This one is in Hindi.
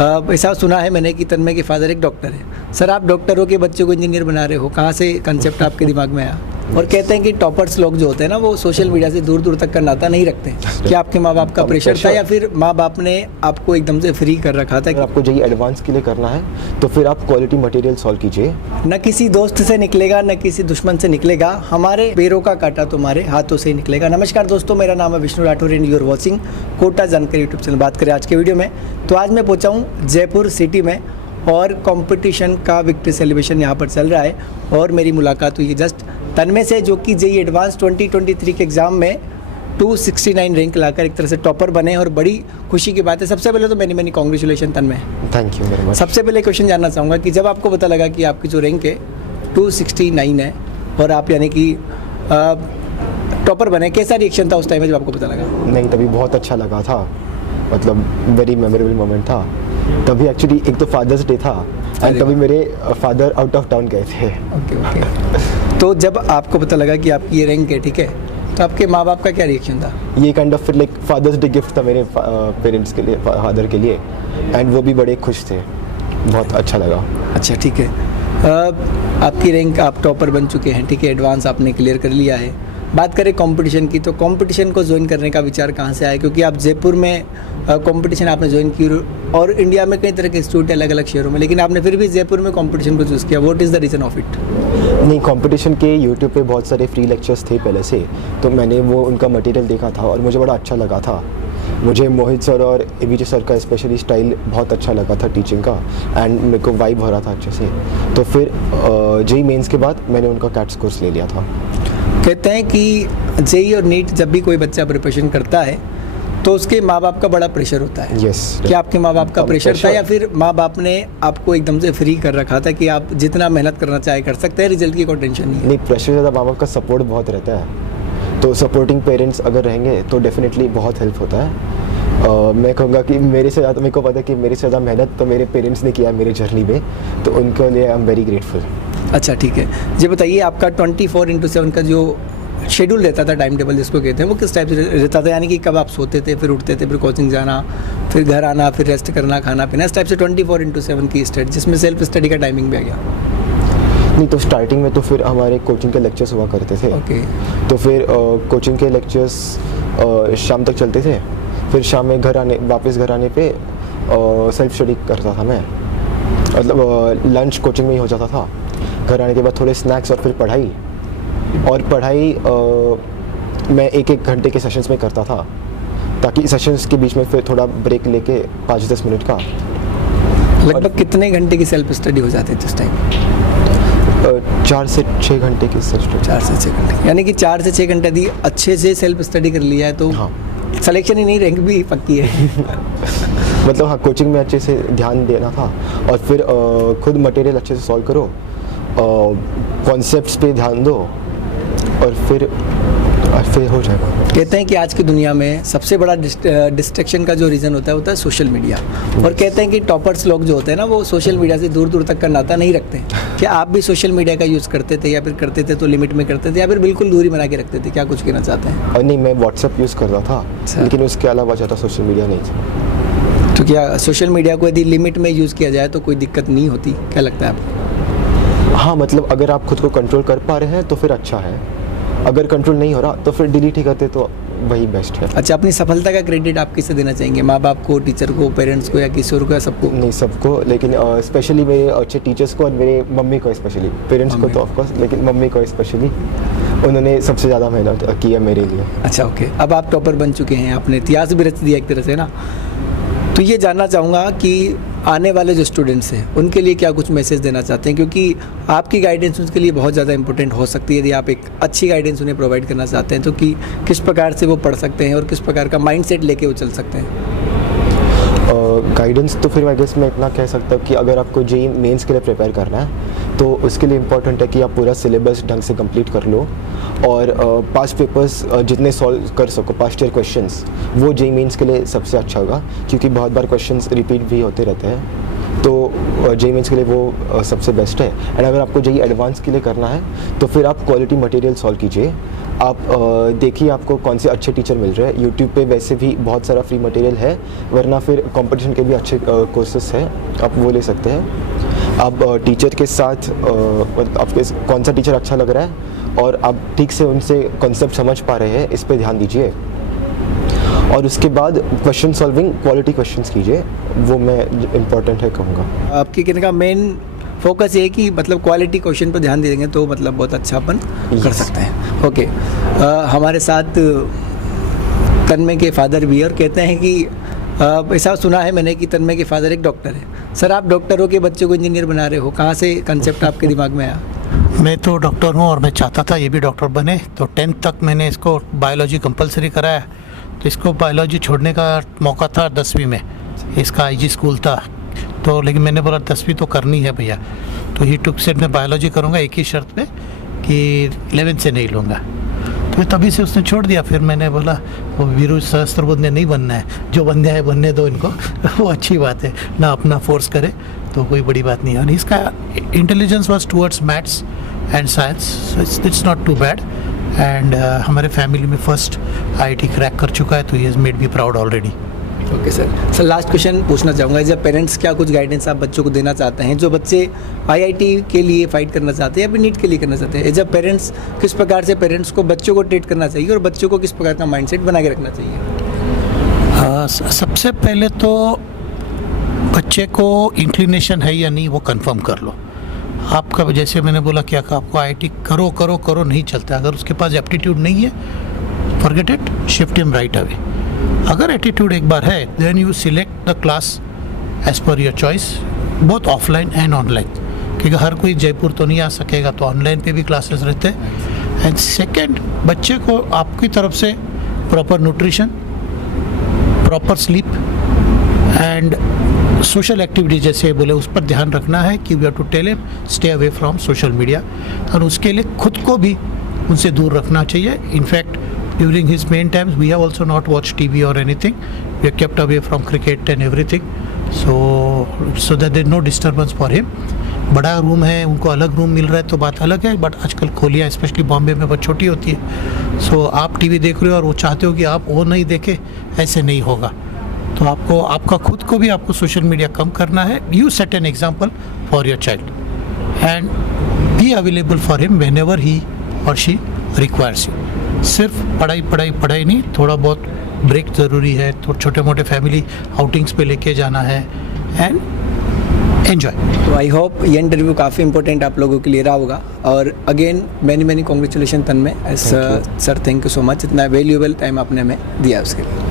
ऐसा सुना है मैंने कि तन्मय के फादर एक डॉक्टर है। सर, आप डॉक्टर हो के बच्चों को इंजीनियर बना रहे हो, कहाँ से कंसेप्ट आपके दिमाग में आया? और कहते हैं कि टॉपर्स लोग जो होते हैं ना, वो सोशल मीडिया से दूर दूर तक का नाता नहीं रखते हैं। क्या आपके माँ बाप का प्रेशर था या फिर माँ बाप ने आपको एकदम से फ्री कर रखा था? अगर आपको जेईई एडवांस के लिए करना है तो फिर आप क्वालिटी मटेरियल सॉल्व कीजिए। न किसी दोस्त से निकलेगा, न किसी दुश्मन से निकलेगा, हमारे पैरों का कांटा तुम्हारे हाथों से ही निकलेगा। नमस्कार दोस्तों, मेरा नाम है Vishnu Rathore and you are watching Kota जानकारी यूट्यूब चैनल। बात करें आज के वीडियो में, तो आज मैं पहुंचा हूँ जयपुर सिटी में और कंपटीशन का विक्ट्री सेलिब्रेशन यहाँ पर चल रहा है और मेरी मुलाकात हुई है जस्ट तन्मय से, जो कि जेईई एडवांस 2023 के एग्ज़ाम में 269 रैंक लाकर एक तरह से टॉपर बने और बड़ी खुशी की बात है। सबसे पहले तो many congratulation Tanmay. Thank you very much. सबसे पहले क्वेश्चन जानना चाहूँगा कि जब आपको पता लगा कि आपकी जो रैंक है 269 है और आप यानी कि टॉपर बने, कैसा रिएक्शन था उस टाइम में जब आपको पता लगा? नहीं, तभी बहुत अच्छा लगा था, मतलब वेरी मेमोरेबल मोमेंट था। तभी एक्चुअली एक तो फादर्स डे था एंड तभी मेरे फादर आउट ऑफ टाउन गए थे। ओके। तो जब आपको पता लगा कि आपकी ये रैंक है, ठीक है, तो आपके माँ बाप का क्या रिएक्शन था? ये काइंड ऑफ फिर लाइक फादर्स डे गिफ्ट था मेरे पेरेंट्स के लिए, फादर के लिए, एंड वो भी बड़े खुश थे, बहुत अच्छा लगा। अच्छा, ठीक है। आपकी रैंक, आप टॉपर बन चुके हैं, ठीक है, एडवांस आपने क्लियर कर लिया है। बात करें कंपटीशन की, तो कंपटीशन को ज्वाइन करने का विचार कहाँ से आया? क्योंकि आप जयपुर में कंपटीशन आपने ज्वाइन की और इंडिया में कई तरह के इंस्टीट्यूट है अलग अलग शहरों में, लेकिन आपने फिर भी जयपुर में कंपटीशन को चूज़ किया। What is the reason of it? नहीं, कंपटीशन के यूट्यूब पे बहुत सारे फ्री लेक्चर्स थे पहले से, तो मैंने वो उनका मटेरियल देखा था और मुझे बड़ा अच्छा लगा था। मुझे मोहित सर और एवीजे सर का स्पेशली स्टाइल बहुत अच्छा लगा था टीचिंग का, एंड मेरे को वाइब हो रहा था अच्छे से। तो फिर जेईई मेंस के बाद मैंने उनका कैट्स कोर्स ले लिया था। कहते हैं कि जेईई और नीट जब भी कोई बच्चा प्रिपरेशन करता है तो उसके माँ बाप का बड़ा प्रेशर होता है। यस। क्या आपके माँ बाप का प्रेशर था या फिर माँ बाप ने आपको एकदम से फ्री कर रखा था कि आप जितना मेहनत करना चाहे कर सकते हैं, रिजल्ट की कोई टेंशन नहीं है? नहीं, प्रेशर ज़्यादा, माँ बाप का सपोर्ट बहुत रहता है, तो सपोर्टिंग पेरेंट्स अगर रहेंगे तो डेफिनेटली बहुत हेल्प होता है। मैं कहूँगा कि मेरे से ज़्यादा, मेरे को पता है कि मेरे से ज़्यादा मेहनत तो मेरे पेरेंट्स ने किया मेरे जर्नी में, तो उनके लिए आई एम वेरी ग्रेटफुल। अच्छा, ठीक है। ये बताइए, आपका 24/7 का जो शेड्यूल रहता था, टाइम टेबल जिसको कहते हैं, वो किस टाइप से रहता था? यानी कि कब आप सोते थे, फिर उठते थे, फिर कोचिंग जाना, फिर घर आना, फिर रेस्ट करना, खाना पीना, इस टाइप से 24/7 की स्टडी, जिसमें सेल्फ स्टडी का टाइमिंग भी आ गया? नहीं, तो स्टार्टिंग में तो फिर हमारे कोचिंग के लेक्चर्स हुआ करते थे। ओके। तो फिर कोचिंग के लेक्चर्स शाम तक चलते थे, फिर शाम में वापस घर आने पे सेल्फ स्टडी करता था मैं, मतलब लंच कोचिंग में ही हो जाता था। घर आने के बाद थोड़े स्नैक्स और फिर पढ़ाई, और पढ़ाई मैं एक घंटे के सेशंस में करता था, ताकि सेशंस के बीच में फिर थोड़ा ब्रेक लेके 5-10 मिनट का। लगभग कितने घंटे की सेल्फ स्टडी हो जाती थी उस टाइम? 4 से 6 घंटे की सेल्फ स्टडी। 4 से 6 घंटे, यानी कि 4 से 6 घंटे दी अच्छे से सेल्फ स्टडी कर लिया है तो हाँ, सिलेक्शन ही नहीं, रैंक भी पक्की है। मतलब हाँ, कोचिंग में अच्छे से ध्यान देना था और फिर खुद मटेरियल अच्छे से सॉल्व करो, कॉन्सेप्ट्स पे ध्यान दो और फिर हो जाएगा। कहते हैं कि आज की दुनिया में सबसे बड़ा डिस्ट्रैक्शन का जो रीज़न होता है सोशल मीडिया, और कहते हैं कि टॉपर्स लोग जो होते हैं ना, वो सोशल मीडिया से दूर दूर तक का नाता नहीं रखते हैं। क्या आप भी सोशल मीडिया का यूज़ करते थे, या फिर करते थे तो लिमिट में करते थे, या फिर बिल्कुल दूरी बना के रखते थे? क्या कुछ कहना चाहते हैं? और नहीं, मैं व्हाट्सएप यूज़ करता था, लेकिन उसके अलावा ज़्यादा सोशल मीडिया नहीं था। तो क्या सोशल मीडिया को यदि लिमिट में यूज़ किया जाए तो कोई दिक्कत नहीं होती? क्या लगता है आपको? हाँ, मतलब अगर आप खुद को कंट्रोल कर पा रहे हैं तो फिर अच्छा है, अगर कंट्रोल नहीं हो रहा तो फिर डिलीट ही करते तो वही बेस्ट है। अच्छा, अपनी सफलता का क्रेडिट आप किसे देना चाहेंगे? माँ बाप को, टीचर को, पेरेंट्स को, या किसी और को, या सबको? नहीं, सबको, लेकिन स्पेशली मेरे अच्छे टीचर्स को और मेरे मम्मी को स्पेशली। पेरेंट्स को तो ऑफकोर्स, लेकिन मम्मी को स्पेशली, उन्होंने सबसे ज़्यादा मेहनत की है मेरे लिए। अच्छा, ओके। अब आप टॉपर बन चुके हैं, आपने इतिहास भी रच दिया एक तरह से ना, तो ये जानना चाहूँगा कि आने वाले जो स्टूडेंट्स हैं उनके लिए क्या कुछ मैसेज देना चाहते हैं? क्योंकि आपकी गाइडेंस उनके लिए बहुत ज़्यादा इंपॉर्टेंट हो सकती है। यदि आप एक अच्छी गाइडेंस उन्हें प्रोवाइड करना चाहते हैं तो कि किस प्रकार से वो पढ़ सकते हैं और किस प्रकार का माइंडसेट लेके वो चल सकते हैं? गाइडेंस तो फिर मैं गेस मैं इतना कह सकता हूँ कि अगर आपको जेईई मेंस के लिए प्रिपेयर करना है तो उसके लिए इम्पोर्टेंट है कि आप पूरा सिलेबस ढंग से कंप्लीट कर लो, और पास्ट पेपर्स जितने सॉल्व कर सको, पास्ट ईयर क्वेश्चंस, वो जेईई मेंस के लिए सबसे अच्छा होगा, क्योंकि बहुत बार क्वेश्चंस रिपीट भी होते रहते हैं। तो जेई मेंस के लिए वो सबसे बेस्ट है। एंड अगर आपको जेई एडवांस के लिए करना है तो फिर आप क्वालिटी मटेरियल सॉल्व कीजिए। आप देखिए आपको कौन से अच्छे टीचर मिल रहे हैं। यूट्यूब पे वैसे भी बहुत सारा फ्री मटेरियल है, वरना फिर कंपटीशन के भी अच्छे कोर्सेस हैं, आप वो ले सकते हैं। आप टीचर के साथ आपके कौन सा टीचर अच्छा लग रहा है और आप ठीक से उनसे कॉन्सेप्ट समझ पा रहे हैं, इस पे ध्यान दीजिए। और उसके बाद क्वेश्चन सॉल्विंग, क्वालिटी क्वेश्चंस कीजिए, वो मैं इम्पोर्टेंट है कहूँगा। आपकी कहने का मेन फोकस ये है कि मतलब क्वालिटी क्वेश्चन पर ध्यान देंगे तो मतलब बहुत अच्छा अपन कर सकते हैं। ओके, हमारे साथ तन्मय के फादर भी है और कहते हैं कि ऐसा सुना है मैंने कि तन्मय के फादर एक डॉक्टर है। सर, आप डॉक्टर हो के बच्चों को इंजीनियर बना रहे हो, कहाँ से कंसेप्ट आपके दिमाग में आया? मैं तो डॉक्टर हूँ और मैं चाहता था ये भी डॉक्टर बने, तो 10th तक मैंने इसको बायोलॉजी कंपलसरी कराया। तो इसको बायोलॉजी छोड़ने का मौका था 10वीं में, इसका आईजी स्कूल था, तो लेकिन मैंने बोला 10वीं तो करनी है भैया। तो ही टुक सेट मैं बायोलॉजी करूँगा एक ही शर्त पे कि 11th से नहीं लूँगा। तो तभी से उसने छोड़ दिया। फिर मैंने बोला वो वीरू सहस्त्रबुद्धे नहीं बनना है, जो बन जाए बनने दो इनको वो अच्छी बात है, ना अपना फोर्स करे तो कोई बड़ी बात नहीं है। और इसका intelligence was towards maths and science, so it's not too bad. And हमारे फैमिली में फर्स्ट आईआईटी क्रैक कर चुका है, तो he has made me proud already. Okay sir, last question पूछना चाहूँगा, जब पेरेंट्स क्या कुछ गाइडेंस आप बच्चों को देना चाहते हैं, जो बच्चे आईआईटी के लिए फाइट करना चाहते हैं या फिर नीट के लिए करना चाहते हैं, जब पेरेंट्स किस प्रकार से पेरेंट्स को बच्चों को ट्रीट करना चाहिए और बच्चों को किस प्रकार का माइंडसेट बना के रखना चाहिए? सबसे पहले तो बच्चे को इंक्लिनेशन है या नहीं वो कंफर्म कर लो। आपका जैसे मैंने बोला कि आपको आईआईटी करो करो करो नहीं चलता, अगर उसके पास एप्टीट्यूड नहीं है, forget it, shift him right away. अगर एटीट्यूड एक बार है, then you select the class as per your choice, both offline and online, क्योंकि हर कोई जयपुर तो नहीं आ सकेगा, तो ऑनलाइन पे भी क्लासेस रहते हैं। एंड सेकेंड, बच्चे को आपकी तरफ से proper nutrition, proper sleep and social activity जैसे बोले उस पर ध्यान रखना है कि we have to tell him stay away from social media, और उसके लिए खुद को भी उनसे दूर रखना चाहिए। In fact during his main times we have also not watched TV or anything, we are kept away from cricket and everything, so that there is no disturbance for him। बड़ा रूम है, उनको अलग रूम मिल रहा है तो बात अलग है, बट आजकल खोलियाँ स्पेशली बॉम्बे में बहुत छोटी होती है। सो आप टीवी देख रहे हो और वो चाहते हो कि आप वो नहीं देखे, ऐसे नहीं होगा। तो आपको आपका खुद को भी आपको सोशल मीडिया कम करना है। You set an example for your child and be available for him when ever he और शी रिक्वायर्स यू। सिर्फ पढ़ाई पढ़ाई पढ़ाई नहीं, थोड़ा बहुत ब्रेक ज़रूरी है, तो छोटे मोटे फैमिली आउटिंग्स पे लेके जाना है एंड एंजॉय। तो आई होप ये इंटरव्यू काफ़ी इंपॉर्टेंट आप लोगों के लिए रहा होगा। और again many congratulation Tanmay, sir thank you so much, इतना वैल्यूएबल टाइम आपने हमें दिया उसके लिए।